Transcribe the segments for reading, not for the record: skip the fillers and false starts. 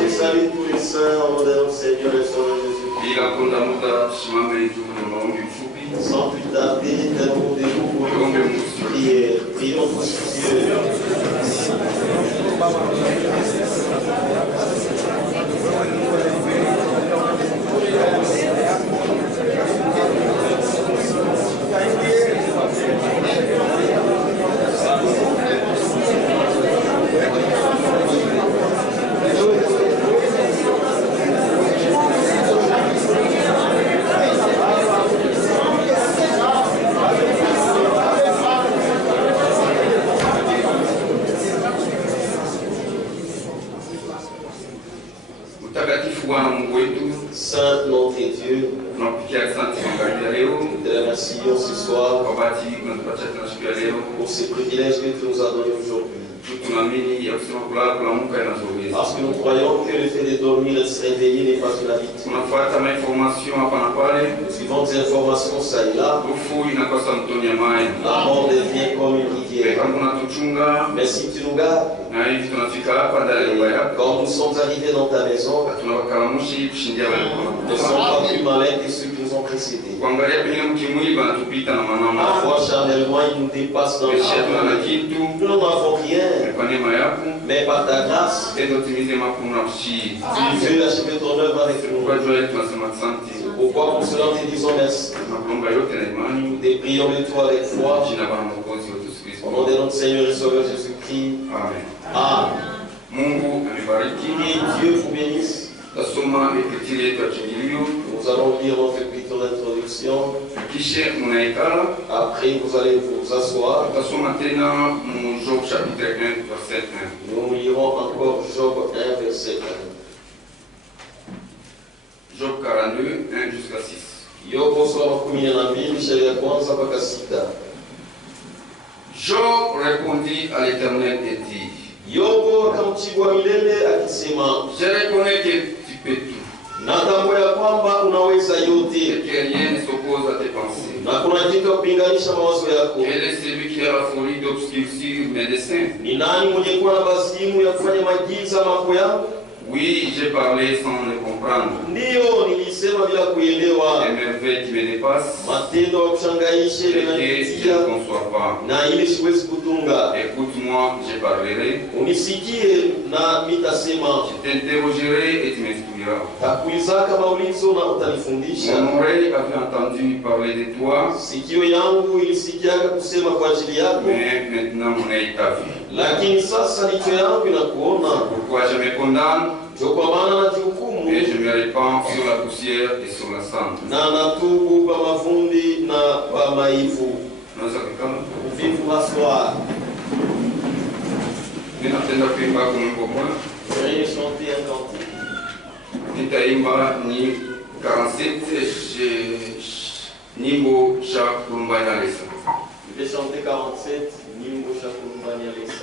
Je salue tous les saints en nom de notre Seigneur et Sauveur Jésus. Sans plus tarder, nous rendez-vous pour une prière. Prions tous Dieu. Saint notre Dieu, nous te remercions ce soir pour ces privilèges que tu nous as donnés aujourd'hui. Parce que nous croyons que le fait de dormir et de se réveiller n'est pas une habitude. Suivant des informations, ça et là, la mort devient comme une rivière. Mais si tu nous gardes, quand nous sommes arrivés dans ta maison, nous ne sommes pas plus malins que ceux qui nous ont précédés. Parfois, charnellement, ils nous dépassent dans le monde. Nous n'en avons rien. Mais par ta grâce, tu veux achever ton œuvre avec nous. Pourquoi pour cela nous te disons merci. Nous te prions de toi avec foi. Au nom de notre Seigneur et Sauveur Jésus-Christ. Amen. Que Dieu vous bénisse. Nous allons lire notre écriture d'introduction. Après, vous allez vous asseoir. Nous lirons encore Job 1, verset 1. Job 42, 1 jusqu'à 6. Job répondit à l'Éternel et dit: je reconnais que tu peux tout. Et que rien ne s'oppose à tes pensées. Quel est celui qui a la folie d'obscurcir mes desseins? Oui, j'ai parlé sans le comprendre. Les merveilles qui me dépassent, et que je ne conçois pas. Écoute-moi, je parlerai. Je t'interrogerai et tu m'instruiras. Mon oreille avait entendu parler de toi, mais maintenant mon œil t'a vu. Pourquoi je me condamne et je me répands sur la poussière et sur la cendre. Nitaimba ni 47 Nimbo Shakumbanya Lesa. Je vais chanter 47 Nimbo Shakumbanya Lesa.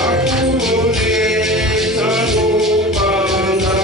Akune tango bana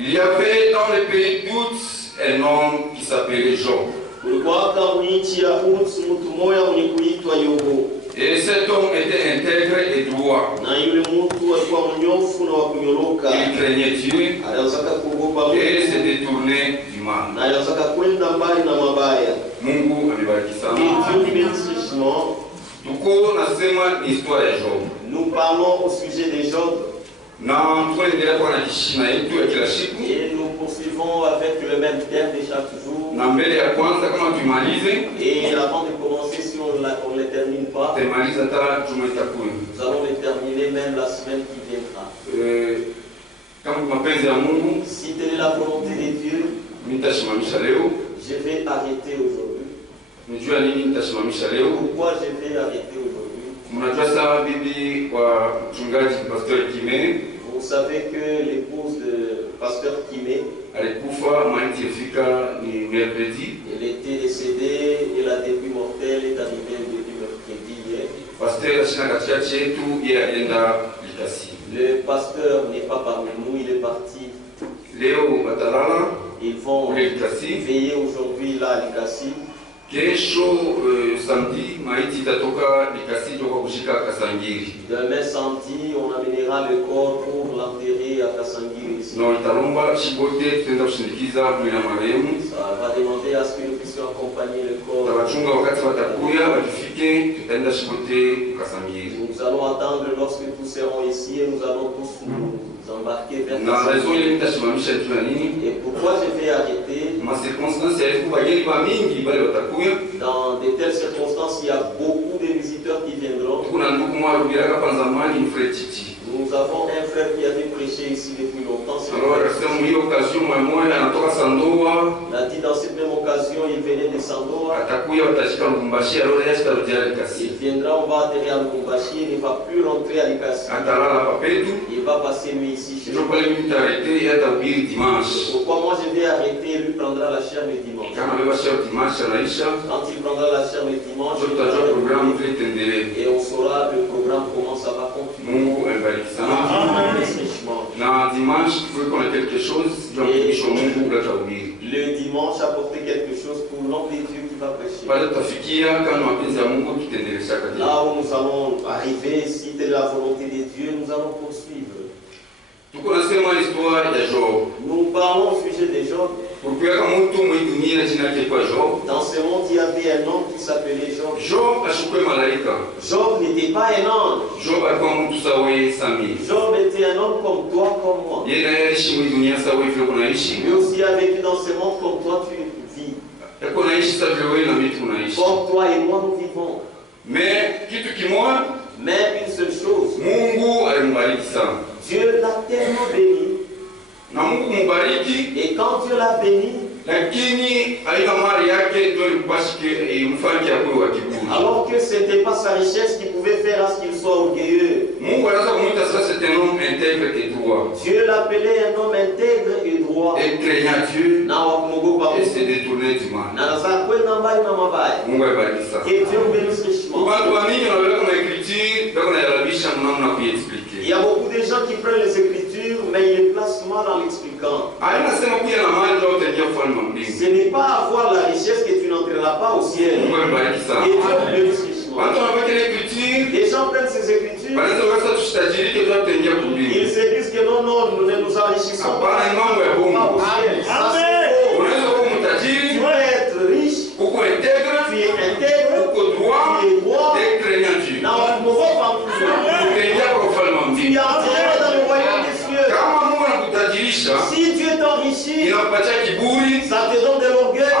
Il y avait dans le pays d'Ouz un homme qui s'appelait Job. Et cet homme était intègre et droit. Il craignait Dieu et se détournait du mal. Mungu amebariki sana. Tuko nasema ni histoire ya Job. Nous parlons au sujet de Job. Et nous poursuivons avec le même thème de chaque jour. Et avant de commencer, si on ne les termine pas, nous allons les terminer même la semaine qui viendra. Si telle est la volonté de Dieu, je vais arrêter aujourd'hui. Pourquoi je vais arrêter aujourd'hui? Vous savez que l'épouse de pasteur Kimé, elle était décédée et la début mortelle est arrivée depuis mercredi hier. Le pasteur n'est pas parmi nous, il est parti. Ils vont veiller aujourd'hui là à Likasi. Samedi, maiti itatoka Likasi toka kushika Kasangiri. Demain samedi, on amènera le corps pour l'enterrer à Kasangiri ici. Non, italomba shibote tutaenda kushindikiza mwili wa marehemu. Ça va demander à ce que nous puissions accompagner le corps. Tabachunga wakati watakuya wakifike tutaenda shibote Kasangiri. Nous allons attendre lorsque tous seront ici et nous allons tous nous embarquer vers Kasangiri. Et pourquoi je vais arrêter? Dans de telles circonstances, il y a beaucoup de visiteurs qui viendront. Nous avons un frère qui avait prêché ici depuis longtemps. Il a dit dans cette même occasion, il venait de Sandoa. Il viendra, on va atterrir à Lubumbashi, il ne va plus rentrer à Likasi. Il va passer nuit ici chez nous. Pourquoi moi je vais arrêter et lui prendra la chair le dimanche? Quand il prendra la chair le dimanche, et on saura le programme, comment ça va continuer. Le dimanche apporter quelque chose pour l'homme de Dieu qui va prêcher. Là où nous allons arriver, si c'est la volonté de Dieu, nous allons poursuivre. Nous parlons au sujet de Job. Dans ce monde, il y avait un homme qui s'appelait Job. Job n'était pas un ange. Job était un homme comme toi, comme moi. Lui aussi a vécu dans ce monde comme toi tu vis. Comme toi et moi nous vivons. Mais une seule chose. Dieu l'a tellement béni. Et quand Dieu l'a béni, alors que ce n'était pas sa richesse qui pouvait faire à ce qu'il soit orgueilleux. Dieu l'appelait un homme intègre et droit. Et craignant Dieu et se détourner du mal. Que Dieu vous bénisse richement. Il y a beaucoup de gens qui prennent les Écritures, mais ils les placent mal en l'expliquant. Ce n'est pas avoir la richesse que tu n'entreras pas au ciel. Et Dieu vous bénisse richement. Les gens prennent ces Écritures. Ils se disent que non, nous ne nous enrichissons pas au ciel. Ça, c'est faux. Tu vas être riche. Tu es intègre. Tu es droit. Tu es entré dans le royaume des cieux. Si Dieu t'enrichit, ça te donne de l'orgueil.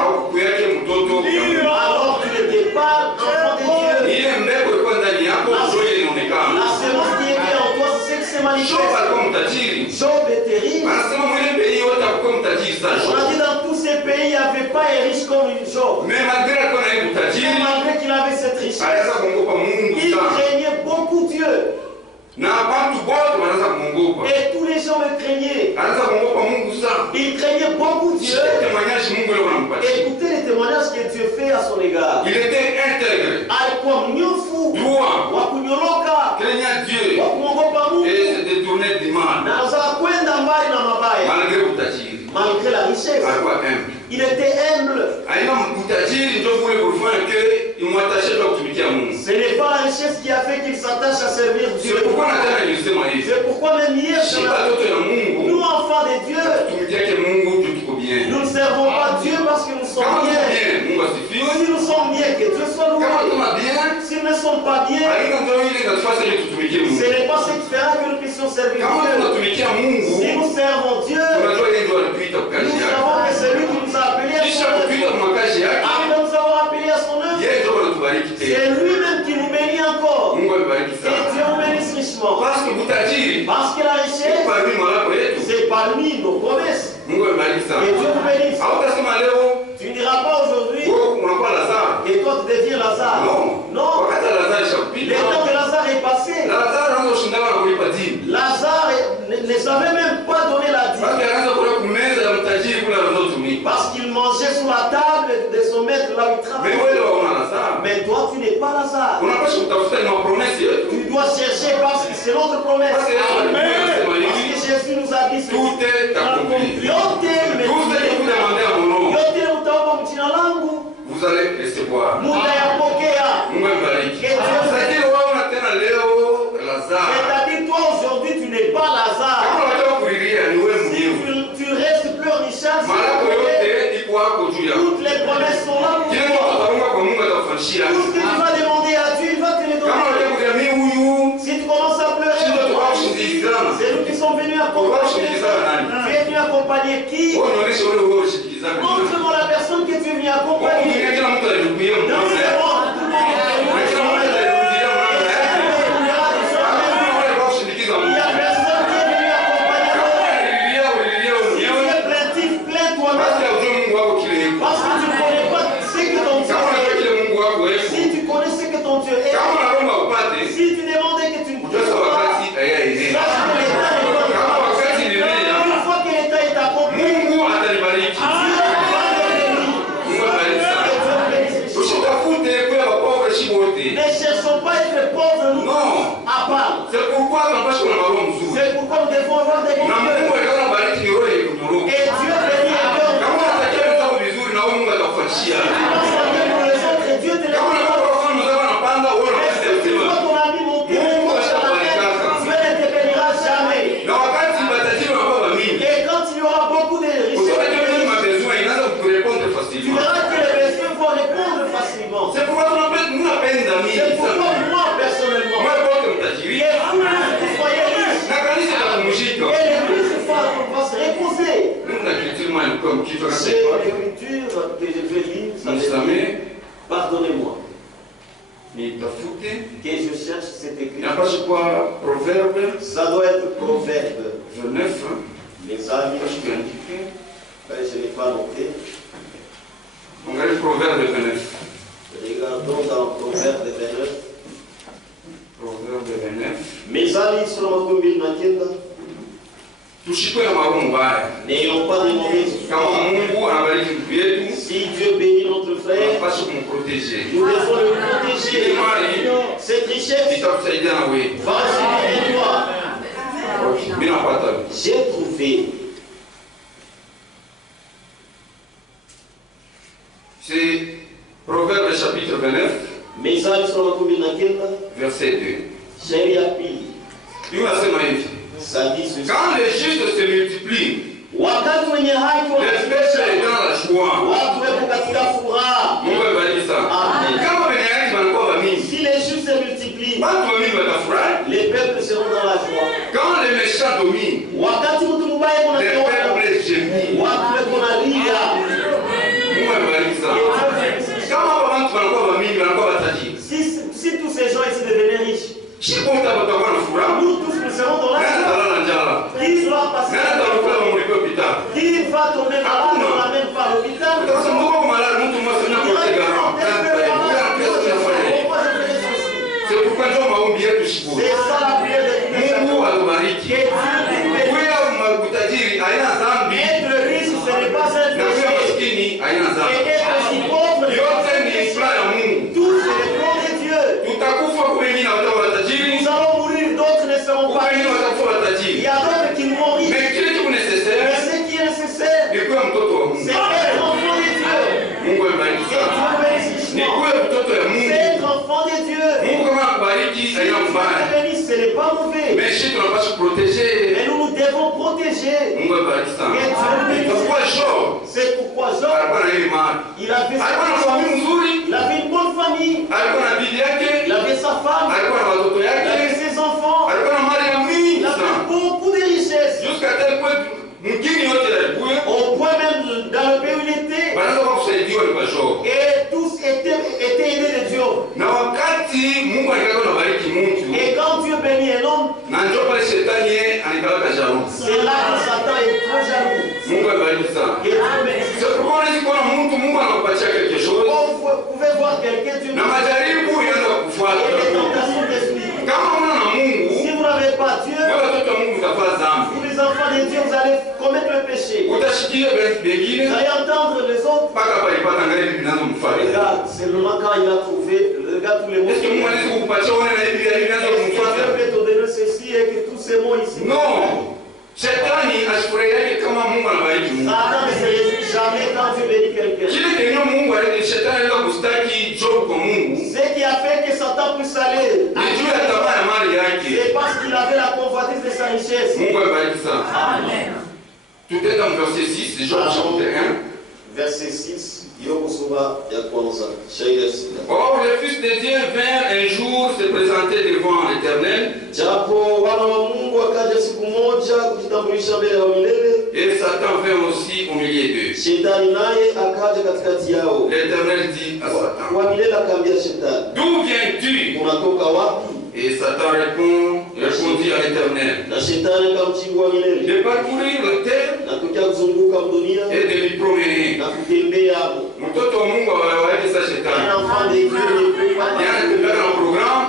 Alors tu n'étais pas enfant de Dieu. La semence qui était en toi, c'est ce qui s'est manifesté. Job était riche. On a dit dans tous ces pays, il n'y avait pas un riche comme Job. Mais malgré qu'il avait cette richesse, il craignait beaucoup Dieu. Et tous les gens le craignaient. Il craignait beaucoup Dieu. Écoutez les témoignages que Dieu fait à son égard. Il était intègre, droit, craignant Dieu et se détournait du mal. Malgré Il était humble. Ce n'est pas la richesse qui a fait qu'il s'attache à servir Dieu. C'est pourquoi même hier, nous enfants de Dieu, nous ne servons pas Dieu parce que nous sommes bien. Si nous sommes bien, que Dieu soit loué. Si nous ne sommes pas bien, ce n'est pas ce qui fera que nous puissions servir Dieu. Si nous servons Dieu, nous savons que c'est lui qui nous a appelés à son œuvre. Après nous avoir appelés à son œuvre, c'est lui-même qui nous bénit encore. Et Dieu nous bénisse richement. Parce que la richesse, c'est parmi nos promesses. Et Dieu nous bénisse. Tu ne diras pas aujourd'hui et toi tu deviens Lazare. Non. Le temps de Lazare est passé. Lazare ne savait même pas donner la dîme. Parce qu'il mangeait sous la table de son maître là où il travaillait. Mais toi tu n'es pas Lazare. Tu dois chercher parce que c'est notre promesse. Amen. Parce que Jésus nous a dit tout est accompli. Vous allez recevoir. C'est-à-dire toi aujourd'hui tu n'es pas Lazare. Si tu restes pleurnichard, toutes les promesses sont là pour toi. Tout ce que tu vas demander à Dieu, il va te le donner. Si tu commences à pleurer, c'est nous qui sommes venus accompagner. Tu es venu accompagner qui? Montre-moi la personne que tu es venu accompagner. C'est pourquoi nous devons avoir des bons cœurs. Et Dieu bénit les cœurs. Dieu te l'a ton ami monté, Dieu ne te bénira jamais. Et quand il y aura beaucoup de richesses, tu verras que les besoins vont répondre facilement. C'est pourquoi moi personnellement, c'est l'écriture que je vais lire. Pardonnez-moi. Que je cherche cette écriture. Ça doit être Proverbe 29. Les amis, je ne l'ai pas noté. On regarde Proverbe 29. Regardons dans Proverbe 29. Proverbe 29. Mes amis sont en 2019. N'ayons pas de mauvaises. Si Dieu bénit notre frère, nous devons le protéger. Cette richesse va s'aider toi. J'ai trouvé. C'est Proverbe chapitre 29. Mes amis sont en 2019. Verset 2. Ça dit ceci. Quand les justes se multiplient, les péchés est dans la joie. Si les justes se multiplient, les peuples seront dans la joie. Quand les méchants dominent, les peuples gémissent. Si tous ces gens ici devenaient riches, nous tous nous serons dans la joie. Qui va passer? Qui va tomber malade? On n'amène pas à l'hôpital. C'est pourquoi c'est ça la prière de Dieu. Être riche, ce n'est pas un péché. Et être si pauvre, tout c'est le plan de Dieu. Nous allons mourir, d'autres ne seront pas riches. Il y a d'autres qui mourront riches. Mais ce qui est nécessaire, c'est Il avait une bonne famille. Il avait sa femme. Il avait ses enfants. Il avait beaucoup de richesses. Jusqu'à tel point, au point même dans le pays où il était. Et tous étaient aidés de Dieu. Et quand Dieu bénit un homme, c'est là que Satan est trop jaloux. C'est pourquoi on dit qu'on a mon quelque chose. Vous pouvez voir quelqu'un, Dieu nous et les tentations d'esprit. Si vous n'avez pas Dieu, vous les enfants de Dieu, vous allez commettre le péché. Vous allez entendre les autres. Regarde, c'est le moment quand il a trouvé, regarde tous les mots. Dieu peut te donner ceci et que tous ces mots ici. Non. Satan ne se réjouit jamais quand Dieu bénit quelqu'un. Ce qui a fait que Satan puisse aller, c'est parce qu'il avait la convoitise de sa richesse. Amen. Tout est dans verset 6, Job chapitre 1. Verset 6. Or, les fils de Dieu vinrent un jour se présenter devant l'Éternel. Et Satan vint aussi au milieu d'eux. L'Éternel dit à Satan, d'où viens-tu? Et Satan répondit à l'Éternel, de parcourir la terre et de lui promener. Mtoto wa Mungu awaweke shetani. Yanatembea na programu.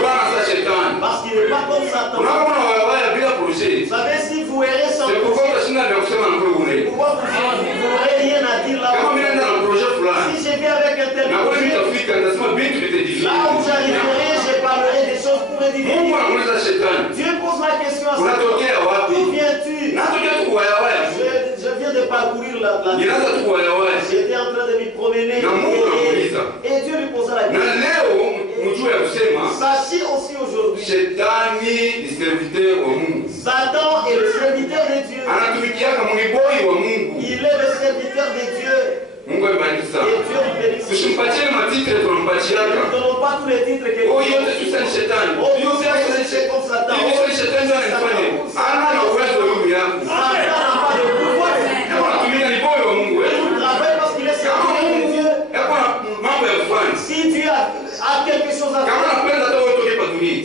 Bwana sa shetani. Parce qu'il n'est pas comme Satan. Unaona wawaya bila projet. Vous savez, si vous errez sans projet, c'est pourquoi utashinda vya kusema na wewe. Pourquoi vous n'aurez rien à dire là? Kama mimi nenda na projet fulani. Si je viens avec un tel projet, nitafika nitasema vitu vitadilika. Là où j'arriverai, je parlerai des choses pour édifier. Mungu anamuuliza shetani. Dieu pose la question à Satan. Unatokea wapi? D'où viens-tu? Natokea tu waya. Je viens de parcourir la terre. J'étais en train de m'y promener. Et Dieu lui posa la question. Sachez aussi aujourd'hui, Satan est le serviteur de Dieu. Il est le serviteur de Dieu. Et Dieu lui bénisse. Nous ne donnons pas tous les titres que Dieu nous donne. C'est comme Satan. Si Dieu a quelque chose à faire,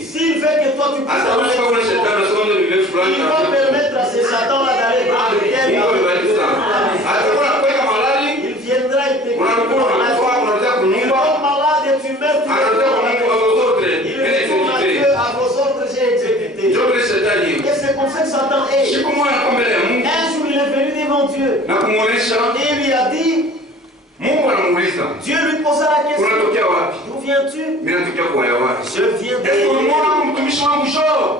s'il veut que toi tu puisses aller, il va permettre à ces Satans là d'aller dans le ciel. Il viendra et te il tombe malade et tu meurs. Il retourne à Dieu, à vos ordres j'ai exécuté. Et c'est comme ça que Satan est. Un jour il est venu devant Dieu et il lui a dit, Dieu lui posa la question, d'où viens-tu? Je viens de...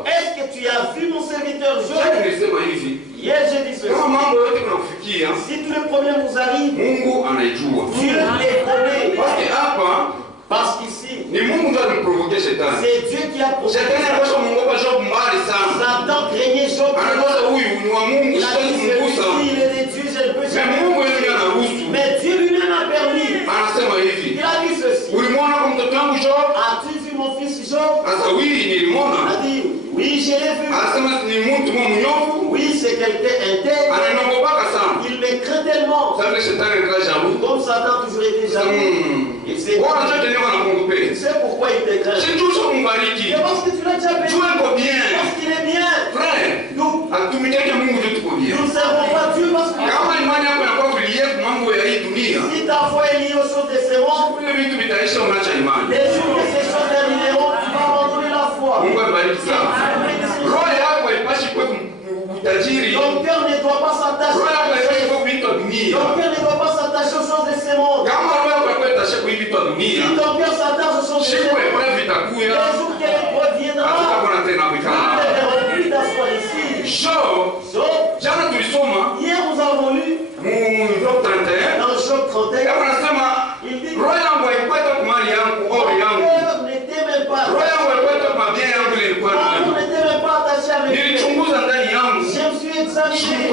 Est-ce que tu as vu mon serviteur Job? Hier j'ai dit ceci. Si tous les problèmes vous arrivent, Dieu les connaît. Parce qu'ici, c'est Dieu qui a provoqué Satan. Satan craignait Job. Il a dit, celui-ci, il est de Dieu, je ne peux jamais. Mais Dieu lui-même a permis. Il a dit ceci. As-tu vu mon fils Job? Il a dit, oui, je l'ai vu. Oui, c'est quelqu'un intègre. Il me craint tellement. Comme Satan toujours été jaloux. Tu sais pourquoi il te craint? C'est parce que tu l'as déjà béni. Parce qu'il est bien. Nous ne servons pas Dieu parce que si ta foi est liée aux choses de ce monde, les jours que ces choses termineront, tu vas abandonner la foi. Ton cœur ne doit pas s'attacher aux choses de ce monde. Si ton cœur s'attache aux choses de ce monde, les jours que l'épreuve viendra, tu ne verras plus t'asseoir ici. Hier nous avons lu dans Job 31, il dit, mon cœur n'était même pas attaché à mes biens. Je me suis examiné.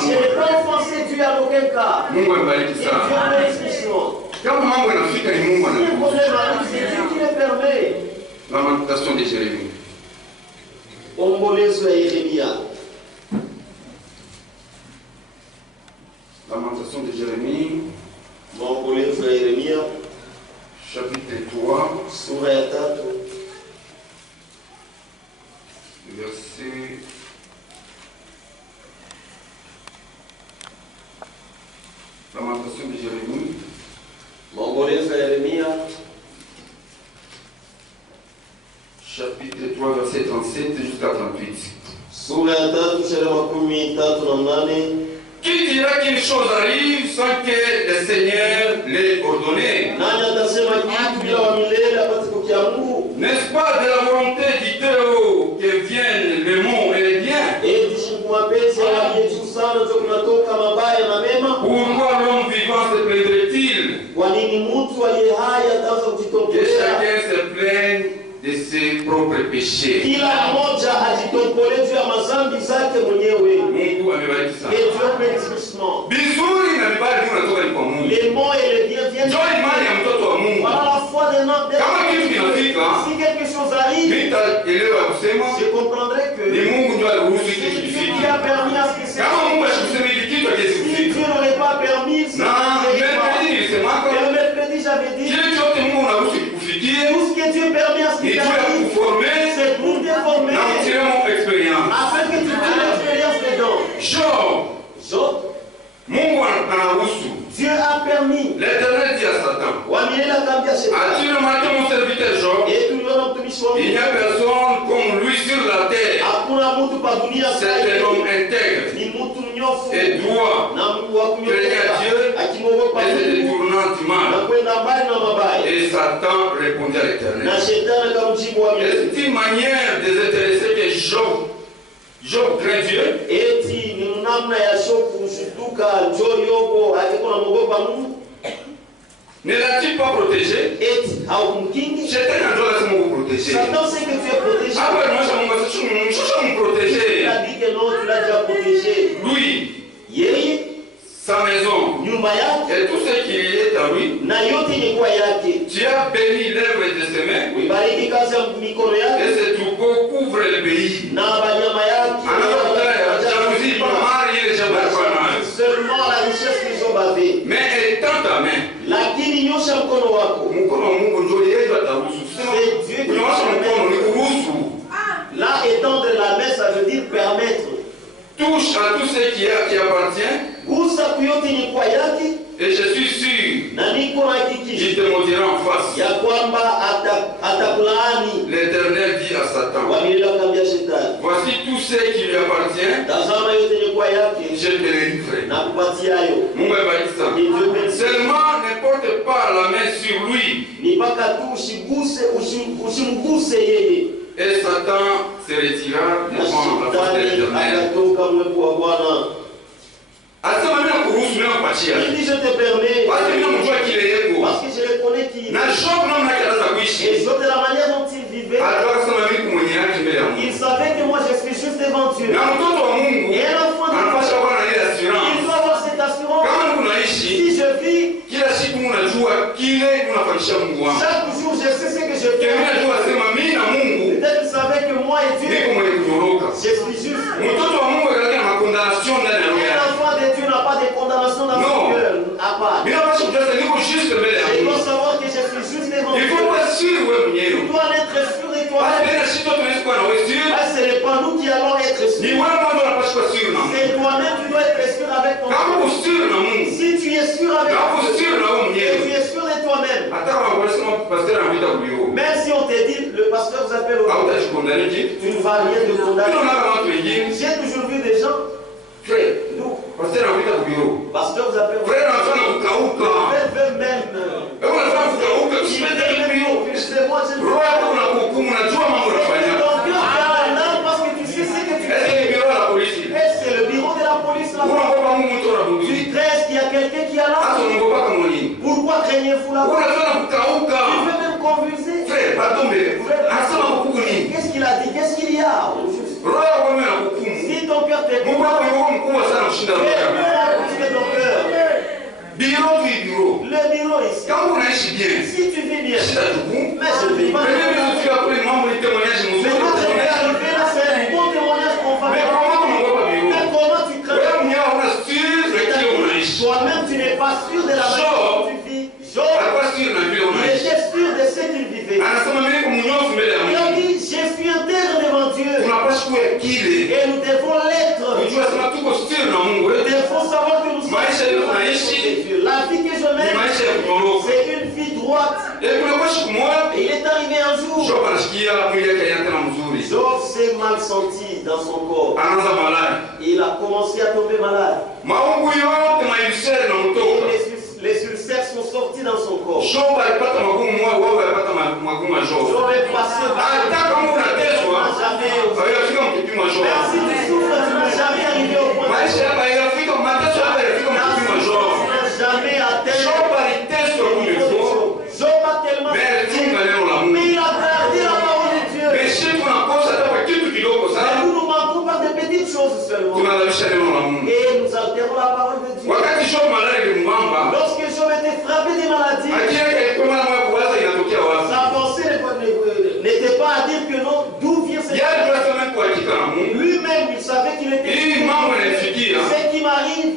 Je n'ai pas offensé Dieu à aucun certains cas. Et Dieu bénisse son. Si le problème arrive, c'est Dieu qui le permet. Lamentation de Jérémie. Ombolezo ya Yeremia. Lamentation de Jérémie. Maombolezo ya Yeremia. Chapitre 3. Sura ya 3. Verset. Lamentation de Jérémie. Maombolezo ya Yeremia. Chapitre 3, verset 37 jusqu'à 38. Sura ya 3 mstari wa 38. Qui dira qu'une chose arrive sans que le Seigneur l'ait ordonné? Nani atasema kitu bila wa milele apate kukiamuru? N'est-ce pas de la volonté du Théo que viennent le mont et les biens? Eti mapenzi ya juu sana ndio kunatoka mabaya na mema. Pourquoi l'homme vivant se plaindrait-il? Kwa nini mtu aliye hai ataanza Que kujitokea? chacun se plaigne de ses propres péchés. Kila mmoja ajitompole juu ya mazambi zake mwenyewe. Mungu amebariki sana. Et Dieu bénisse. Vizuri na vibaya vinatoka ni kwa Mungu. Les mots et les biens viennent. Njoo imani ya mtoto wa Mungu. Voilà la foi d'un homme. Kama kitu kinafika, si quelque chose arrive, nitaelewa ya kusema je comprendrai que ni Mungu ndiye aliruhusu hiki Dieu kifike. a permis à ce que c'est. Kama Mungu asikusema hiki kitu akiwezi Si kufika. Dieu n'aurait pas permis, Na mercredi nilisema et le mercredi j'avais dit, kile chote Mungu anaruhusu kikufikie tout ce que Dieu permet à ce ni qu'il juu ya arrive, kuformer c'est pour te former, na kutiremo experience. afin que tu aies l'expérience dedans. Job, Mungu anaruhusu. Dieu a permis. L'Éternel dit à Satan, Wamilela akambia Shetani, as-tu remarqué mon serviteur Job? et tuliona mtumishi wa Il n'y a Mungu, personne comme lui sur la terre. hakuna mtu pa dunia C'est un homme intègre ni mtu mnyofu et droit, na Mungu wa craignant Dieu akimwogopa et se Mungu détournant du na mal. kwenda mbali na mabaya. Et Satan répondit à l'Éternel. Na Shetani akamjibu Wamilela, Est-ce une manière désintéressée que Job craint Dieu? eti ni namna ya shoku kushtuka njoo yobo akiko na mwogopa Mungu, Ne l'a-t-il pas protégé? eti haukumkingi. Shetani ndio lazima uprotéger. Satan sait que tu es protégé. Hapa inaonyesha Mungu sasa Il mprotéger. a dit que non, tu l'as déjà protégé. Lui, Yeye, sa maison nyumba yake et tout ce qui est à lui. na yote ilikuwa yake. Tu as béni l'œuvre de ses mains Uibariki kazi ya mikono et yake ce troupeau couvre le pays. na banyama yake. Jalousie, pas mal, il est jamais banal. Seulement la richesse qu'ils ont bavé. Mais étant ta main, Lakini nyosha mkono wako. mkono wa Mungu ndio yeye ataruhusu. C'est Dieu qui Kunyosha mkono ni permet. kuruhusu. Là, étendre la main, ça veut dire permettre. Touche à tout ce qui appartient Gusa kuyote ilikuwa yake et je suis sûr na niko hakikisha qu'il te maudira en face. ya kwamba atakulaani. L'Éternel dit à Satan, Wamilela akamwambia Shetani, voici tout ce qui lui appartient, tazama yote ilikuwa yake je te le livre. na kupatia hayo. Mungu abariki sana. Et Dieu bénisse. Seulement ne porte pas la main sur lui. Ni mpaka tu usimguse yeye. Et Satan se retira Na devant la face de Shetani l'Éternel. akatoka mwepo wa Bwana. Asema mimi nakuruhusu, mimi nakupatia. Il dit je te permets Basi mimi namjua kile yeko. parce que je le connais qui. Na Job namna yake anaweza Et kuishi. Job, de la manière dont il vivait, Alikuwa kusema mimi kumwenye yake mbele ya Mungu. il savait que moi je suis juste devant Dieu. Na mtoto wa Mungu Et un enfant de anapaswa Dieu, kuwa na ile il assurance. doit avoir cette assurance. Kama unaishi Si je vis, kila siku unajua kile unafanyisha Mungu wangu. chaque jour je sais ce que je Kile fais. unajua sema mimi na Mungu Peut-être il savait que moi et Dieu, niko mwenye kutoroka. je suis juste. Mtoto wa Mungu akalia na condamnation ndani ya roho Un yake. enfant de Dieu n'a pas de condamnation dans son Non. cœur. À part. Mimi napaswa kujua niko juste mbele ya Je dois Mungu. savoir que je suis juste devant Il Dieu. faut kuwa sûr wewe Tu mwenyewe. dois être sûr de Basi toi-même. tena sisi wote tunaweza kuwa na wewe sûr. Ah, ce n'est pas nous qui allons être Ni sûrs. wewe mwenyewe unapaswa kuwa sûr na Mungu. C'est toi-même qui dois être sûr avec ton Kama uko cœur. sûr na Mungu, Si tu es sûr avec kama uko Dieu, sûr na wewe et tu mwenyewe. es sûr de toi-même, Hata kama wanasema pastor anakuita kuliwa. même si on te dit, le pasteur vous appelle au Hautajikondani kitu. tu ne vas rien te condamner. Kila mara watu wengine, J'ai toujours vu des gens, frère, nous, pastor anakuita kuliwa. pasteur vous appelle au Frère anafanya kukauka. veut même. Wewe unafanya kukauka, Il usiende veut mbio. même. C'est moi, je Roho yako unakuhukumu, unajua mambo unafanya. Ton cœur est là parce que tu sais ce que tu Est-ce fais. que ni bureau la polisi? Et c'est le bureau de la police là-bas. Unaogopa Mungu mtu anabunduki. Tu crains qu'il y a quelqu'un qui est là. Hata unaogopa kama nini? Pourquoi craignez-vous là-bas? Unafanya kukauka. Tu veux même convulser. Frère, pardon mais anasema kuhukumu nini? Qu'est-ce qu'il a dit? Qu'est-ce qu'il y a? Roho yako wewe inakuhukumu. Si ton cœur te Mungu wako yuko mkubwa sana kushinda roho Fais yako. peur à ton cœur. ici. Quand on agit bien, Si tu vis bien, c'est à tout coup. mais je ne vis pas. Mais même si tu as pris le membre de témoignage, nous Mais quand je vais arriver là, c'est un bon témoignage qu'on va mais faire. comment on voit pas Mais bien? comment tu crains? Toi-même, tu n'es pas sûr de la manière dont tu vis. Job, il était sûr de ce qu'il vivait. Il a dit, je suis intègre devant Dieu. Et nous devons l'être. Nous devons savoir que nous sommes Dieu. La vie que je mène, c'est une vie droite. Et il est arrivé un jour. Job s'est mal senti dans son corps. Il a commencé à tomber malade. Et les ulcères sont sortis dans son corps. Job est passé jamais. Si tu souffres, tu n'as jamais arrivé au point. Jamais atteint. Job a tellement mais il a gardé la parole de Dieu. Mais nous nous manquons par des petites choses seulement. Et nous altérons la parole de Dieu. Lorsque Job était frappé des maladies, sa pensée n'était pas à dire que non, d'où vient cette maladie. Lui-même, il savait qu'il était ce qui m'arrive.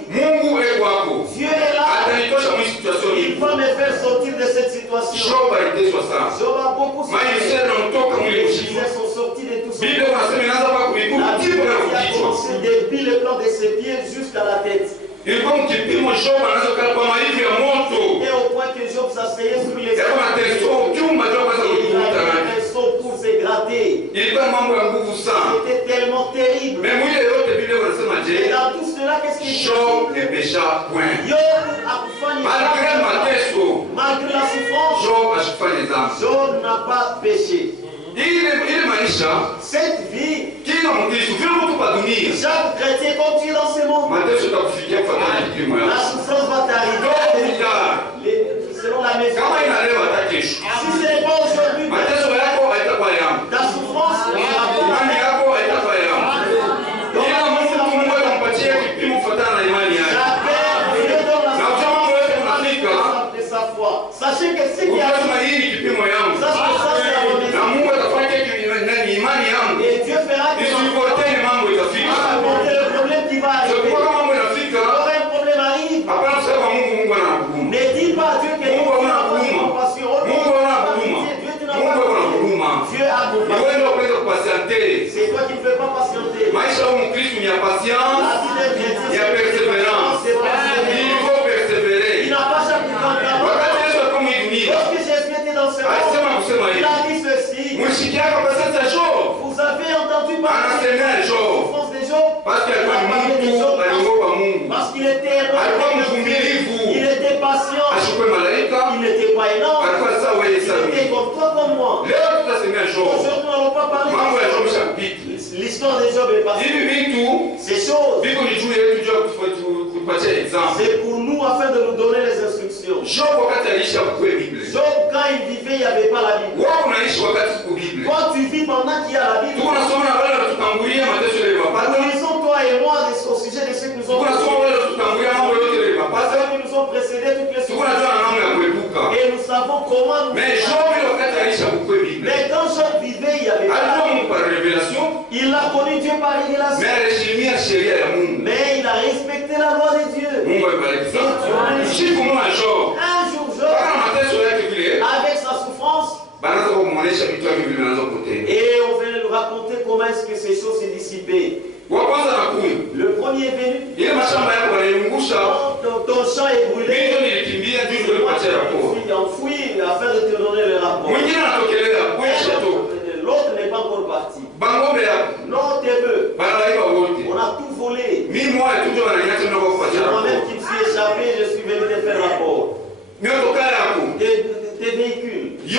Dieu est là. Il va me faire sortir de cette situation. Job a beaucoup souffert. Les ulcères sont sortis de tout son corps. La Bible a commencé depuis le plan de ses pieds jusqu'à la tête. Et au point que Job s'asseyait sur les épaules. Il avait un pinceau pour se gratter. C'était tellement terrible. Et dans tout cela, qu'est-ce qu'il dit? Job a malgré la souffrance, Job n'a pas péché. Cette vie, chaque chrétien continue dans ce monde. La souffrance va t'arriver selon la maison. Si ce n'est pas aujourd'hui, ta souffrance sera pour sachez que ce qui arrive, ça c'est la remise. Et Dieu fera que le problème qui va arriver. Quand un problème arrive, ne dis pas à Dieu que Dieu n'a pas de compassion. Dieu a compassion. C'est toi qui ne veux pas patienter. La vie d'un chrétien, c'est persévérance. Il n'a pas chaque temps. Lorsque Jésus était dans ce monde, il a dit ceci. Vous avez entendu parler de la souffrance de Job? Parce qu'il était il était patient. Il n'était pas énorme. Il était comme toi, comme moi. Aujourd'hui, nous n'allons pas parler de l'histoire de Job est passée. Ces choses, c'est pour nous afin de nous donner les instructions. Job, quand il vivait, il n'y avait pas la Bible. Toi, tu vis pendant qu'il y a la Bible. Nous lisons, toi et moi, au sujet de ce que nous avons parce qu'ils nous ont précédés toutes les choses. Et nous savons comment nous mais quand Job vivait, il y avait pas il a connu Dieu par révélation. Mais il a respecté la loi de Dieu. Un jour, Job, avec sa souffrance, et on veut nous raconter comment est-ce que ces choses s'est dissipées. Le premier est venu. Ton champ est brûlé. Enfoui afin de te donner le rapport. L'autre n'est pas encore parti. Non, t'es peu. On a tout volé. C'est moi-même qui me suis échappé, je suis venu te faire rapport. Tes véhicules. Tes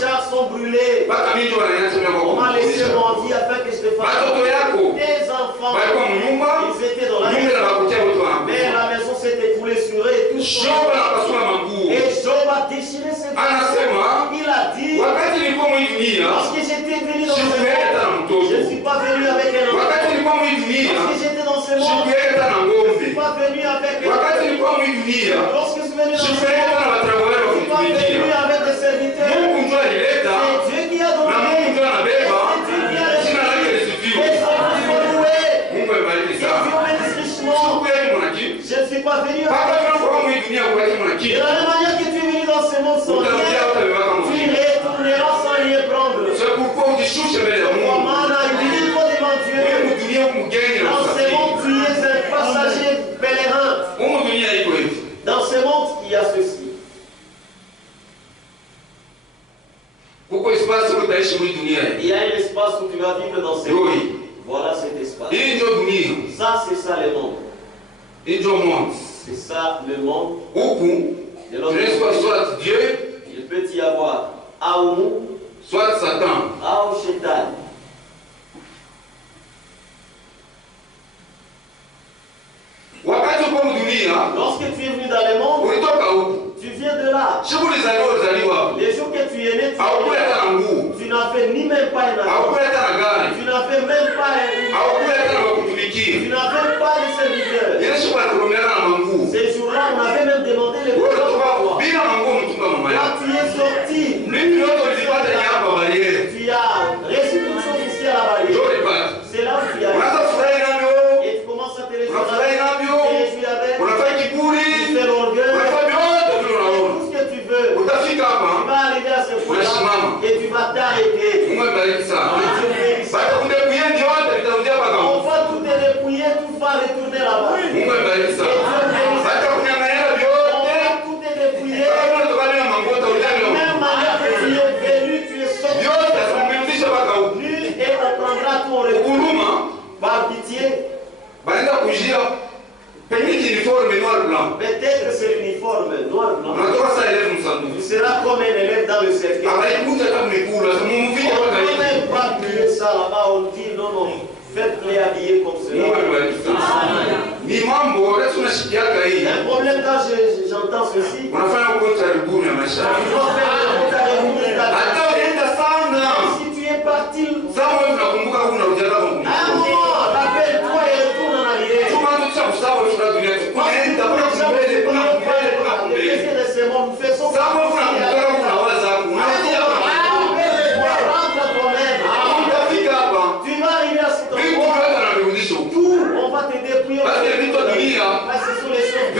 chars sont brûlés. On m'a laissé mon vie afin que je te fasse. Tes enfants, ils étaient dans la maison. Mais la maison s'est écoulée sur eux et tout. Et Job a déchiré ses vêtements. Il a dit, parce que j'étais venu dans ce monde, je ne suis pas venu avec un enfant. Parce que j'étais dans ce monde, je ne suis pas venu avec un enfant. Lorsque je suis venu venu dans ce monde. Tu n'es pas venu avec des serviteurs. C'est Dieu qui a donné. C'est Dieu qui a reçu. Et son nom soit loué. Et Dieu bénisse richement. Je ne suis pas venu avec de la même manière que tu es venu dans ce monde sans rien, tu retourneras sans rien prendre. Dans ce monde, tu es un passager pèlerin. Dans ce monde, il y a ceci. Il y a un espace où tu vas vivre dans ce monde. Voilà cet espace. Ça, c'est ça le monde. C'est ça le monde. De l'autre côté, soit Dieu, il peut y avoir Aoumou, soit Satan. Aou Shetan. Lorsque tu es venu dans le monde, tu viens de là. Les jours que tu es né, tu n'as fait ni même pas un avion. Tu n'as fait même pas un... Tu n'as fait pas de serviteur. Ces jours-là, on avait même demandé les pouvoirs. Quand tu es sorti, tu as reçu toute chose ici à la barrière. C'est là où tu as eu. Et tu commences à te réjouir avec. Tu fais l'orgueil. Tout ce que tu veux. Tu vas arriver à ce point-là et tu vas t'arrêter. On va tout te dépouiller, tout va retourner là-bas. On va tout te dépouiller. De la même manière que tu es venu, tu es sorti. Et on prendra ton retour. Par pitié. Peut-être que c'est l'uniforme noir-blanc. Tu seras comme un élève dans le cercueil. On ne peut même pas appuyer ça là-bas. On dit non, faites-les habiller comme cela. Un problème quand j'entends ceci. On doit faire le contraire. Si tu es parti, rappelle-toi et retourne en arrière. Tu vas arriver à cet endroit. On va te dépouiller. C'est sur les choses.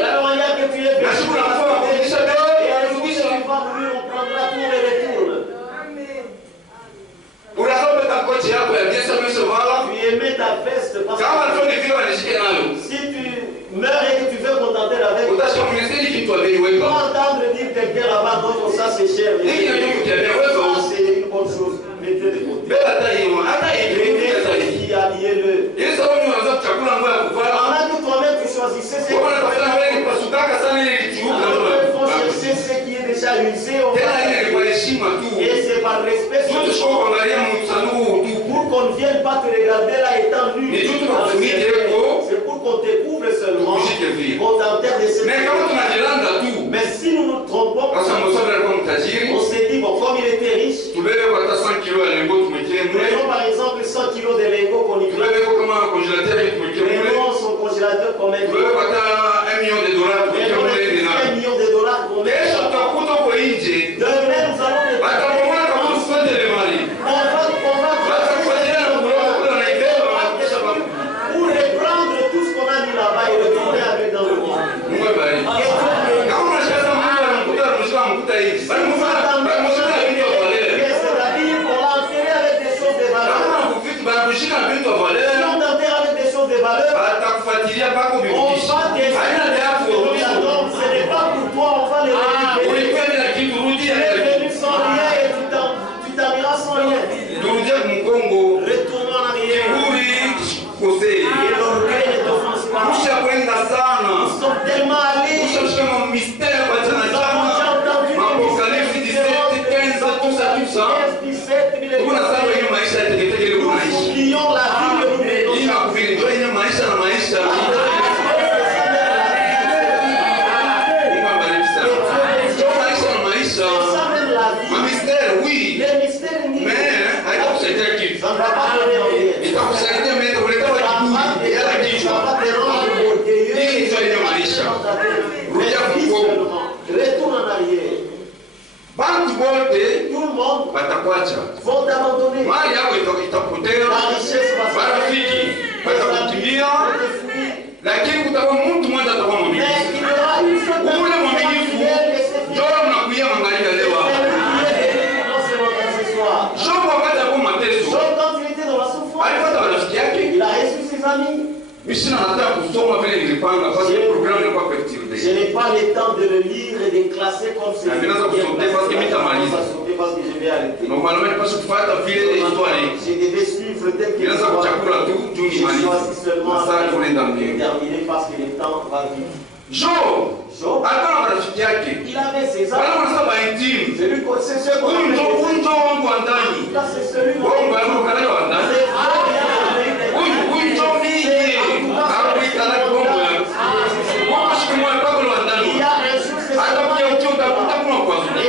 La manière que tu es venu. Et à l'époque, tu vas mourir, on prendra tout et retourne. Tu aimais ta veste parce que si tu meurs et que tu veux contenter avec, tu vas entendre dire quelqu'un là-bas, non, ça c'est cher. Ça c'est une bonne chose. Mettez de côté. Habillez-le. Pendant que toi-même tu choisissais ce qui est déjà usé. Et c'est par respect. Pour qu'on ne vienne pas te regarder là étant nu. C'est pour qu'on te couvre seulement. Qu'on t'enterre de cette vie. Mais si nous nous trompons, on s'est dit, bon, comme il était riche, prenons par exemple 100 kilos de lingots qu'on y met. Prenons son congélateur qu'on met. Prenons $1 million qu'on met. Demain, nous allons pour reprendre tout ce qu'on a mis là-bas et retourner avec dans le monde. C'est-à-dire qu'on l'a enterré avec des choses de valeur. Si on t'enterre avec des choses de valeur, on va décider. Donc ce n'est pas pour toi, on va les récupérer. Tu es venu sans rien et tu t'en iras sans rien. Retournons en arrière. Et l'orgueil ne t'offense pas. Nous sommes tellement allés. Nous avons déjà entendu nous oublions la vie que nous menons. Ça ne va pas donner en rien. Ça va te rendre orgueilleux. abandonné. Mali yako La itapotea, richesse va marafiki watakukimbia, fuir. lakini kutakuwa mtu mmoja atakuwa mwaminifu. Mais il y aura une seule Ule personne mwaminifu fidèle et c'est ndio mnakuia mangalia leo hapa. Job wakati alikuwa mateso, Job, quand il était dans la souffrance, alipata marafiki yake. il a reçu ses amis. Mimi sina nataka kusoma vile nilipanga kwa sababu programu ilikuwa perturbée. Je n'ai pas le temps de le lire et de classer comme c'est. Mais là, ça vous sautez parce que parce que je vais arrêter. Normalement inapaswa kufuata vile histoire iko. Je devais suivre le thème. Inaanza kuchakula tu juu ni Je mali. choisis seulement Sasa tunaenda mbele. terminer parce que le temps va vite. Job alikuwa na marafiki yake. Il avait ses Wale amis. wanasema intime. C'est ce qu'on Huyu appelle. ndio wangu wa ndani. Là, c'est celui Wangu wangu kana wa ndani. Huyu ndio mimi. Hakuitana bongo yangu. Kwa siku moja pako wa ndani. Il y a un jour, c'est Hata seulement. pia ukiota kuna kwa zuri.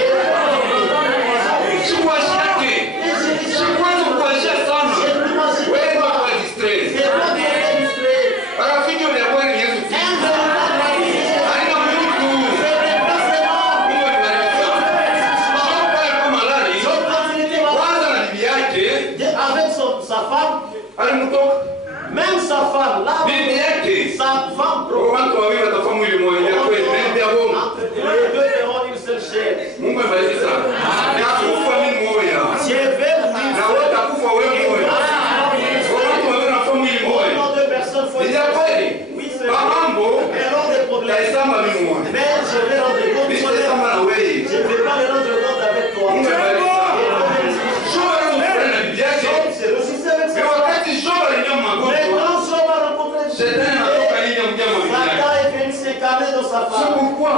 Siku ashike. Sikwanza kuashia sana. Wewe kwa distress. C'est toi qui es distrait. Marafiki wanakuwa ni Yesu. Haina mtu. Mungu alibariki. Job alikuwa malali. Job, quand il était malade, Kwanza na bibi yake avec sa femme, alimtoka. même sa femme, là, Bibi yake. sa femme, Watu wawili watakuwa mwili mmoja kwa ndio bongo. les deux feront une seule chair. Mungu abariki sana. Na kufa mimi moyo. Je vais vous dire, Na wewe utakufa wewe moyo. Watu wawili wanakuwa mwili mmoja. comment deux personnes font. Ndio kweli. Oui, c'est vrai. Mambo Mais lors des problèmes, taisama mimi moyo. mais je vais rendre compte. Mimi taisama na wewe. Je ne vais pas les rendre compte avec toi. Mungu abariki sana. Job alikuwa na bibi yake. Job s'est ressuscité avec Ni sa femme. wakati Job aliingia Mais magonjwa. quand Job a rencontré Shetani anatoka nje mkia bibi yake. Satan est venu s'incarner dans sa C'est femme. pourquoi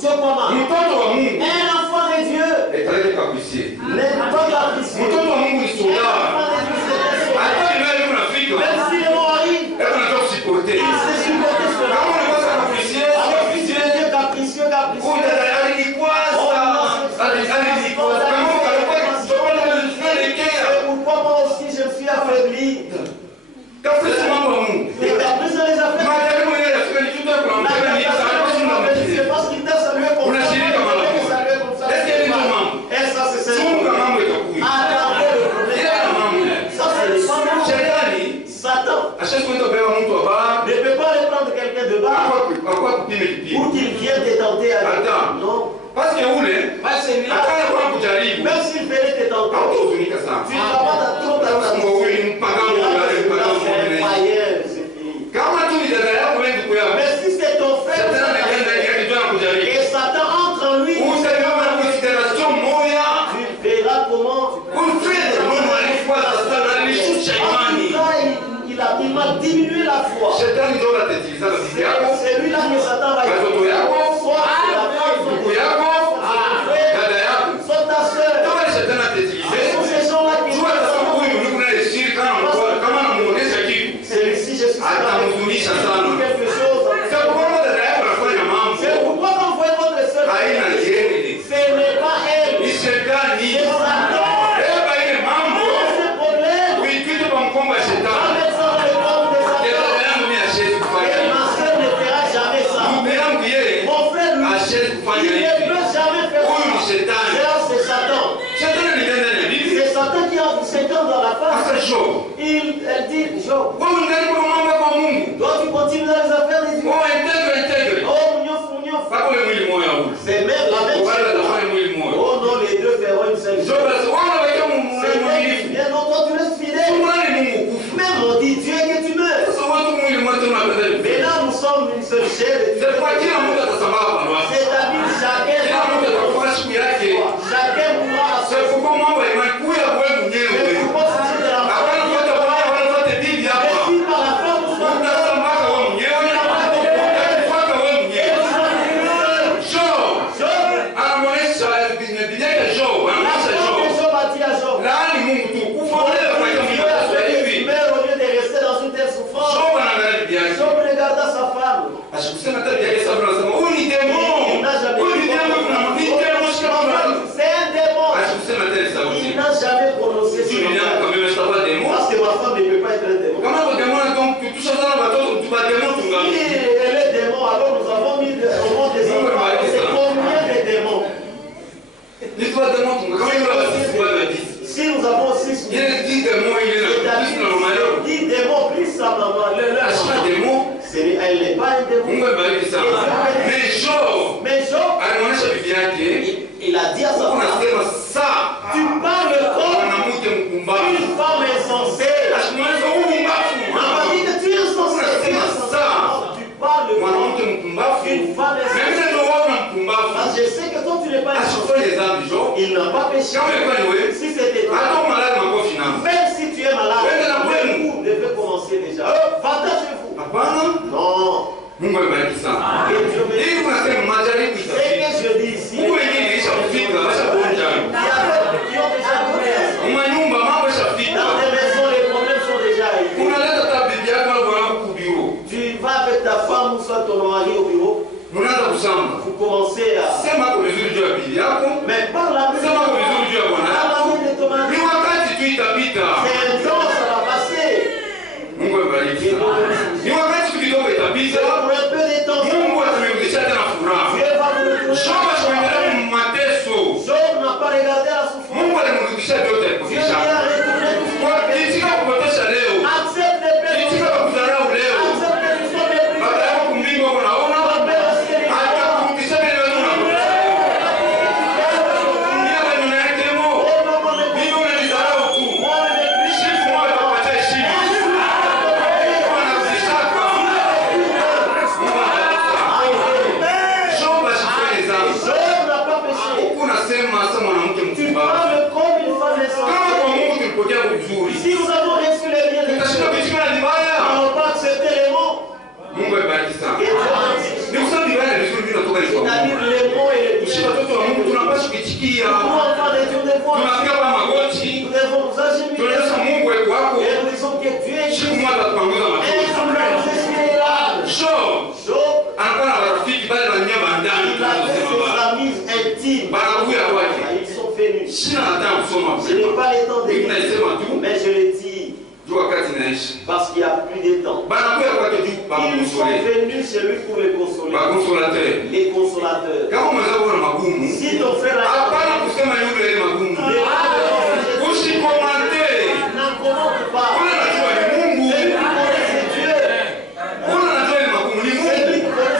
Dieu comment? mtoto wa Mungu Un enfant de Dieu etaleke kakusie. n'est pas capricieux. Mtoto wa Mungu ni Un soda. enfant de Dieu, c'est un soldat. Hata ni wewe unafika. Même si le mot arrive, Hebu nataka kusipote. il s'est supporté cela. Kama unakosa kakusie, Alors si kakusie. tu es capricieux, capricieux, Alikwaza. Alikwaza. Kama ukalikuwa kisoda unaelekea. c'est pourquoi moi aussi je me suis affaibli. Kafusi mambo ya Mungu. Les caprices de les affaires. Majaribu yale yafika ni kitu kwa La mtaka ni capacité sana de kushinda se mtaka. c'est parce qu'il t'a salué comme ça. Unashirika Il mara t'a moja. salué comme ça. Est-ce qu'il y a des mamans? Et ça c'est Chunga ça. mambo itakuja. Attendez le problème. Ila na mambo. Ça c'est les femmes. Shetani Satan ashasi kwenda beba mtu abaya. ne peut pas aller prendre quelqu'un de bas Akwa kupime kipimo. ou qu'il vienne te tenter avec. Attends. Non. Parce que ule Parce que là, akana kwa kujaribu. même s'il venait te tenter, Hautozunika sana. tu ne vas pas trop t'attendre. Mungu huyu ni mpagano wale mpagano C'est un mwingine. païen, c'est fini. Kama tu ni dada yako wewe ndugu yako. Mais si c'est ton frère, Shetani anaenda yake ndio anakujaribu. et Satan entre en lui, Usiwe na consideration moya. tu verras comment. Ulfred Mungu alifuata sana alishusha En imani. tout cas, il m'a diminué la foi. Shetani ndio anatatiza bibi yako. C'est lui là que Satan va Watoto yako. Soit c'est la Ndugu femme, yako. ton frère, Dada yako. soit ta soeur. Kama shetani Ce atatiza. sont ces gens-là qui Jua sababu huyu ndugu naye siri kama anamuonesha kitu. Celui-ci, je suis Atamuzunisha sana. quelque chose. Sasa kwa dada yako anafanya mambo. C'est pourquoi quand vous voyez votre soeur, Haina yeye. ce n'est pas elle. Ni shetani. C'est Satan. Beba ile mambo. Ce problème, Uitwite kwa mkomba en shetani. mettant le corps de Dada Satan, yangu ni ashezi kufanya et hivi. ma soeur ne fera jamais ça. Ndugu yangu yeye Mon frère, lui, ashezi il kufanya ne hivi. peut jamais faire Huyu ni ça. shetani. Ça, c'est Satan. Shetani ni ndani ya Biblia. C'est Satan qui a Satan dans la face. Hasa Job. Elle dit, Job, Wewe ungali kwa mambo kwa Mungu. toi tu continues dans les affaires des Dieu. Wewe intègre. Oh, mignon. Pako ile mwili moja huu. C'est même la même Wale chose. watafanya mwili moja. Oh non, les deux feront une seule Job chose. anasema wana wake Mungu C'est mwaminifu. bien, non, toi tu restes fidèle. Tumani Mungu kufu. Même on dit Dieu que tu meurs. Sasa watu mwili mmoja tunapenda hivi. Mais là, nous sommes une seule chair. C'est kwa kila mtu atasambaa kwa watu. C'est-à-dire chacun Kila mtu atakufa siku yake. chacun pourra à C'est son kwa mambo ya kuya wewe Mais mwenyewe. pourquoi c'est de la Hapana kufuata wale wanafuata bibi hapa. Mais si par la femme ou par la Utasambaka wewe mwenyewe. Utafuata wewe mwenyewe. Job anamuonesha Biblia ya Job. Anamuonesha Job. Job a dit à Job, Laani Mungu tu. Kufa leo kwa hiyo tu mimi hivi. meurs au lieu de rester dans une telle souffrance. Job anaangalia bibi yake. Job regarda sa femme. Asikusema hata bibi yake sababu anasema huyu ni demo. Il n'a jamais Huyu ni demo kuna demo shikama. C'est un démon. Asikusema tena Il sauti. n'a jamais prononcé ce Bibi yangu nom. kama mimi sitakuwa demo. Parce que ma femme ne peut pas être un démon. Kama kwa demo donc tushazana watoto tuba demo Si tungapi. elle est démon, alors nous avons mis au monde des enfants. C'est combien de démons? Ni tuba demo tungapi. Kama yule basi kwa bibi. Si nous avons aussi ce Il est dit des mots, il est plus normal. dit des mots plus simplement. Des mots. Elle n'est pas un démon. Mais Job, il a dit à sa femme, tu parles comme une femme insensée. On m'a dit que tu es insensé. Tu parles comme une femme insensée. Parce que je sais que toi tu n'es pas insensé. Il n'a pas péché. Si c'était toi, même si tu es malade, vous devez commencer déjà. Partagez-vous. Non. Et que je dis ici, il y a d'autres qui ont déjà fait. Dans des maisons, les problèmes sont déjà arrivés. Tu vas avec ta femme ou soit ton mari au bureau. Vous commencez à... Mais par la maison de ton mari, c'est un temps, ça va passer. Pour un peu de temps, Dieu va vous retourner. Job n'a pas regardé la souffrance. Dieu lui a retourné tout ce qu'il a fait. Accepte les peines. Accepte que nous sommes méprisés. Si nous avons reçu les biens de Dieu, on va pas accepter les mots. C'est-à-dire les mots et les biens. Nous, enfants de Dieu, nous devons nous agenouiller. Et nous disons que Dieu est juste. Et nous devons essayer là. Job, il avait ses amis intimes. Ils sont venus. Je n'ai pas le temps de dire, mais je le dis. Parce qu'il n'y a plus de temps. Ils sont venus chez lui pour les consoler. Les consolateurs. Si ton frère a n'en commente pas. C'est lui qui connaît Dieu. C'est lui qui connaît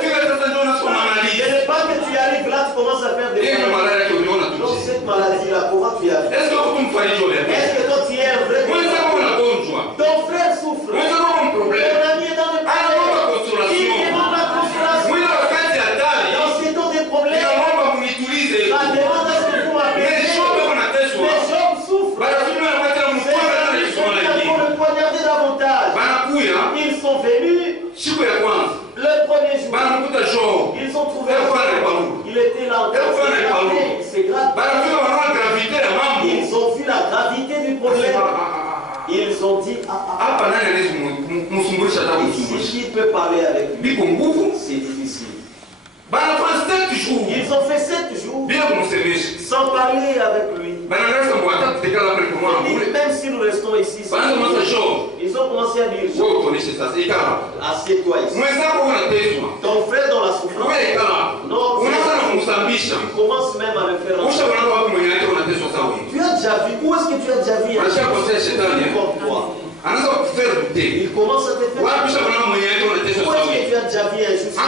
Dieu. Ce n'est pas que tu arrives là, tu commences à faire des maladies. Donc cette maladie-là, comment tu y arrives? Est-ce que toi tu es un vrai? Ton frère souffre. Ton ami est dans le problème. Il demande la consolation. Dans ces temps de problèmes, ça demande à ce que vous m'appelez. Mais Job souffre. C'est pour le poignarder davantage. Ils sont venus le premier jour. Ils ont trouvé il était là. C'est grave. Ils ont vu la gravité du problème. Ils ont dit, si qui peut parler avec lui, c'est difficile. Ils ont fait 7 jours sans parler avec lui. Même si nous restons ici, ils ont commencé à dire, assieds-toi ici. Ton frère dans la souffrance, non, tu commences même à le faire. Tu as déjà vu, où est-ce que tu as déjà vu il commence à te faire. Où est-ce que tu as déjà vu un juste?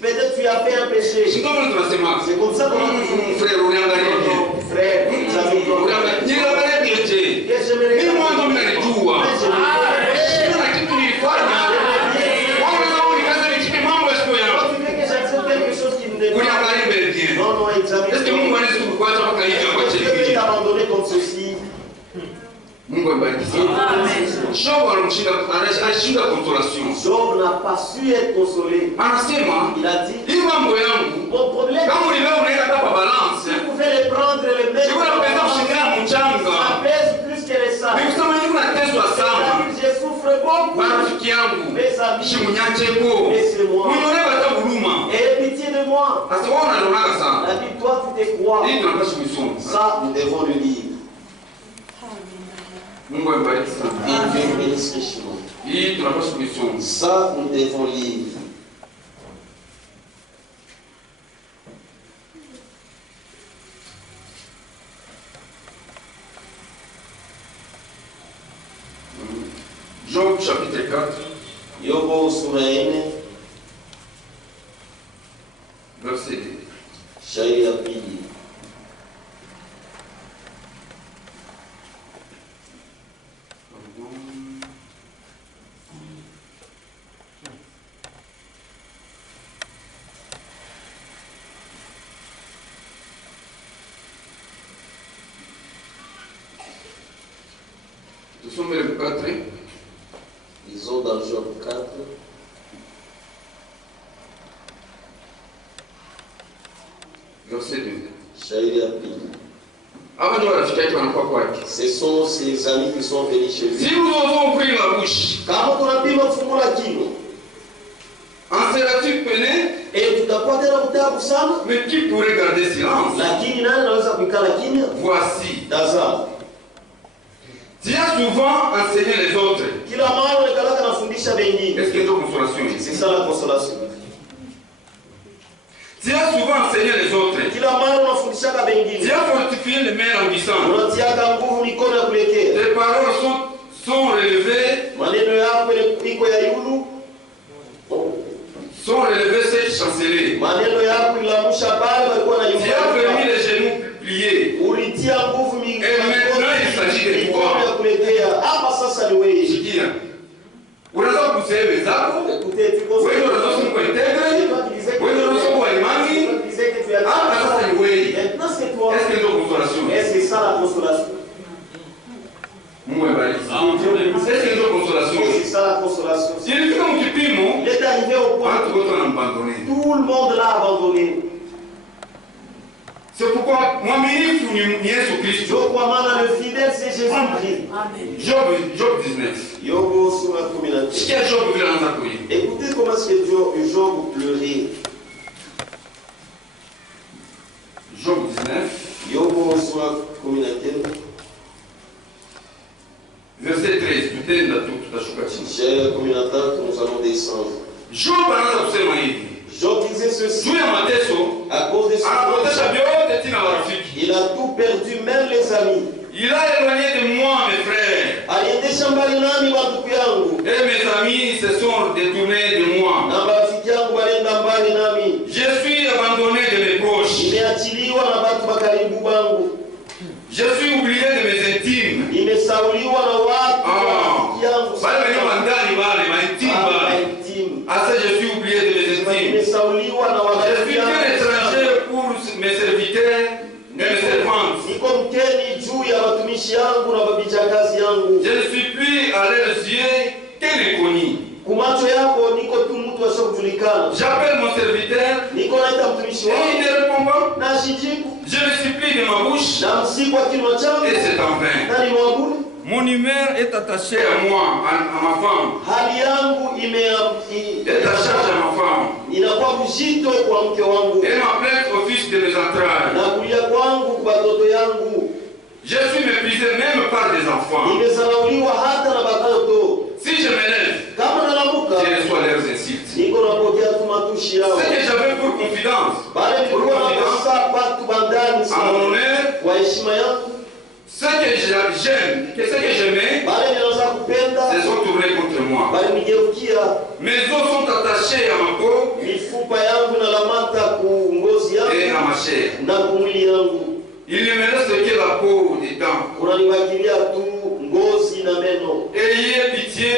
Peut-être tu as fait un péché. C'est comme ça qu'on dit. Frère, abandonné comme ceci. Job n'a pas su être consolé. Il a dit, mon problème, si vous pouvez les prendre et les mettre, ça pèse plus que les sables. Je souffre beaucoup. Mes amis, laissez-moi. Ayez pitié de moi. Il a dit, toi tu te crois. Ça, nous devons le dire. Et Dieu bénisse richement. Ça, nous devons lire. Job chapitre 4. Yobo sura 4. Verset 2. Shairi ya pili. Nous sommes le 4. Lisons dans Job 4. Verset 2. Shairi ya pili. Ce sont ses amis qui sont venus chez lui. Si nous osons ouvrir la bouche, kama tunapima kufungula kinywa, en seras-tu peiné? tutakuwa tena mtabu sana. Mais qui pourrait garder silence? Lakini nani anaweza kuikala kimya? Voici. Tazama. Tu as souvent enseigné les autres. Kila mara unakalaka nafundisha wengine. Est-ce qu'il y a une consolation ici? C'est ça la consolation. Tu as souvent enseigné les autres. Kila mara unafundisha wengine. Tu as fortifié les mains languissantes. Unatiaka nguvu mikono ya kulekea. Tes paroles sont relevées. Maneno yako iko ya yulu. Sont relevées cette chancelée. Maneno yako ilamusha bale walikuwa na yulu. Tu as permis les genoux pliés. Ulitia nguvu mikono. Et maintenant il s'agit de toi. Ya kulekea. Hapa sasa ni wewe. Sikia. Unaweza kusema zako. Wewe unaweza kumko integre. Wewe unaweza kuwa imani. Ah, sasa ni wewe. Est-ce que ndio consolation? Est-ce que ça la consolation? Mungu abariki. Est-ce que ndio consolation? C'est ça la consolation. Il faut que tu pimo. Il est arrivé au point où tout le monde l'a abandonné. C'est pourquoi moi ministre ni Yesu Kristo. Kwa maana le fidèle c'est Jésus-Christ. Job 19. Yobo sura 19. Ce que Job veut l'entendre courir. Écoutez comment est-ce que Job pleurait. Job 19. Yobo sura 19. Verset 13. Tutenda tutashuka chini. Cher communautaire que nous allons descendre. Job anaanza kusema hivi. Job disait ceci. Juu ya mateso, à cause de ce il a tout perdu, même les amis. Il a éloigné de moi mes frères. Et mes amis se sont détournés de moi. Je suis abandonné de mes proches. Je suis oublié de mes intimes. Je suis oublié de mes intimes. Je suis qu'un étranger pour mes serviteurs et mes servantes. Je ne suis plus à leurs yeux qu'un inconnu. J'appelle mon serviteur et il ne répond pas. Je le supplie de ma bouche et c'est en vain. Mon humeur est attachée à moi, à ma femme. Est attachée à ma femme. Et ma plainte au fils de mes entrailles. Je suis méprisé même par des enfants. Si je m'élève, je reçois leurs insultes. Ce que j'avais pour confidence, à mon honneur, ce que j'aime, ce que j'aimais, se sont tournés contre moi. Mes os sont attachés à ma peau et à ma chair. Il ne me reste que la peau des dents. Ayez pitié.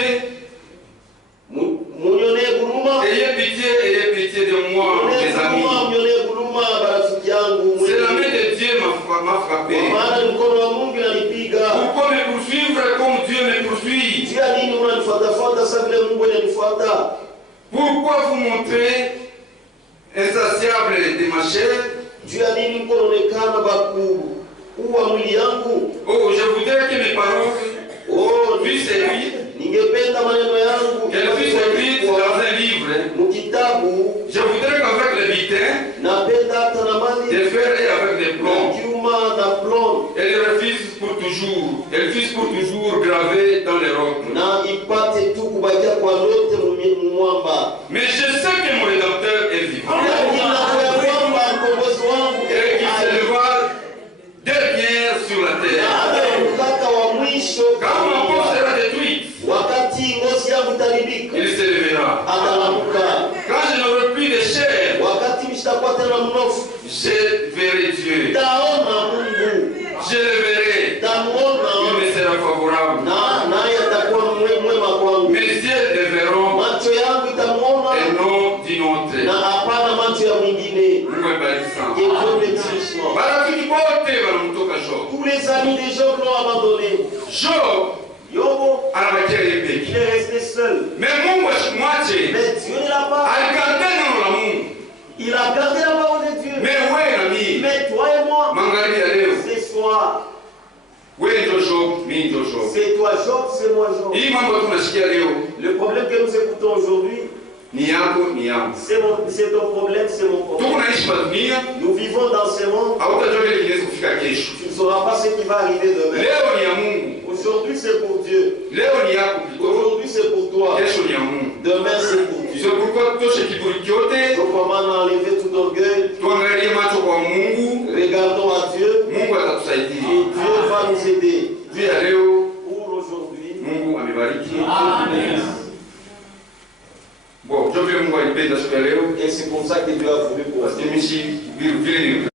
Ayez pitié de moi, mes amis. C'est la main de Dieu m'a frappé. Pourquoi me poursuivre comme Dieu me poursuit? Pourquoi vous montrez insatiable de ma chair? Oh, je voudrais que mes paroles puissent écrire. Qu'elles puissent écrire dans un livre. Je voudrais qu'avec le butin, de fer et avec des plombs, elles refusent pour toujours. Elles fussent pour toujours gravées dans les rocs. Mais je sais que mon Rédempteur est vivant. Et qu'il s'élèvera dernière sur la terre. Quand ma peau sera détruite, Je verrai Dieu. Je le verrai. Il me sera favorable. Mes yeux le verront. Et non d'une autre. Tous les amis des Job l'ont abandonné. Job, il est resté seul. mais Dieu ne l'a pas. Il a gardé la parole de Dieu. Mais toi et moi, ce soir, c'est toi Job, c'est moi Job. Le problème que nous écoutons aujourd'hui, c'est ton problème, c'est mon problème. Nous vivons dans ce monde. Tu ne sauras pas ce qui va arriver demain. Aujourd'hui c'est pour Dieu. Aujourd'hui c'est pour toi. Demain c'est pour Dieu. C'est pourquoi je commande à enlever tout orgueil. Regardons à Dieu. Et Dieu va nous aider. Pour aujourd'hui. Bon, je vais me voir une peine de et c'est pour ça que Dieu a voulu pour nous.